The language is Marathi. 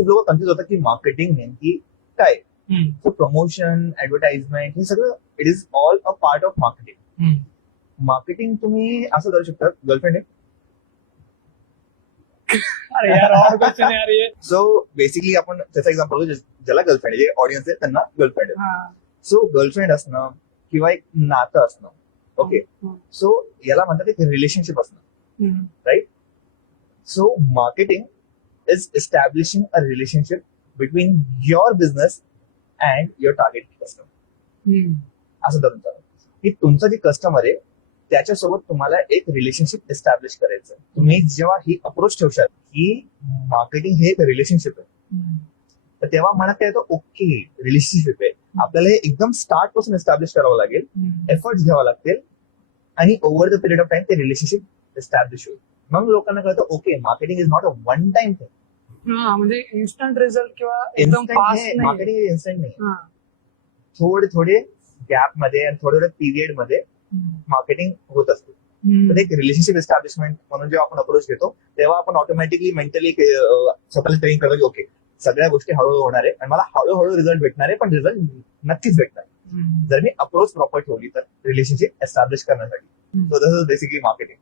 खूप लोक कन्फ्युज होतात की मार्केटिंग नेमकी काय. सो प्रमोशन, ऍडव्हर्टाइजमेंट हे सगळं it is all a part of marketing. Marketing तुम्ही असं करू शकता, गर्लफ्रेंड आहे. अरे यार और क्वेश्चन है यार ये. सो बेसिकली आपण त्याचा एक्झाम्पल घेऊ, ज्याला गर्लफ्रेंड आहे, जे ऑडियन्स आहे त्यांना गर्लफ्रेंड आहे. हा. सो गर्लफ्रेंड असणं किंवा एक नातं असणं, ओके, सो याला म्हणतात एक रिलेशनशिप असणं, right. So marketing is establishing a relationship between your business and your target customer. असं धरून चालू की तुमचं जे कस्टमर आहे त्याच्यासोबत तुम्हाला एक रिलेशनशिप एस्टॅब्लिश करायचं. तुम्ही जेव्हा ही अप्रोच ठेवशाल की मार्केटिंग हे एक रिलेशनशिप आहे, तर तेव्हा मनात काय येतं, ओके रिलेशनशिप आहे, आपल्याला हे एकदम स्टार्ट पासून एस्टॅब्लिश करावं लागेल, एफर्ट्स घ्यावं लागतील आणि over the period of time ते रिलेशनशिप एस्टॅब्लिश होईल. मग लोकांना कळतं okay marketing is not a one time thing. म्हणजे इन्स्टंट रिझल्ट किंवा एकदम फास्ट मार्केटिंग इन्स्टंट नाही, नाही. थोडे थोडे गॅप मध्ये आणि थोडे थोडे पिरियड मध्ये मार्केटिंग होत असते. तर एक रिलेशनशिप एस्टॅब्लिशमेंट म्हणून जेव्हा आपण अप्रोच घेतो तेव्हा आपण ऑटोमॅटिकली मेंटली स्वतःला ट्रेन करतो की ओके सगळ्या गोष्टी हळूहळू होणार आहे आणि मला हळूहळू रिझल्ट भेटणार आहे, पण रिझल्ट नक्कीच भेटणार जर मी अप्रोच प्रॉपर ठेवली तर रिलेशनशिप एस्टॅब्लिश करण्यासाठी. So this is basically marketing.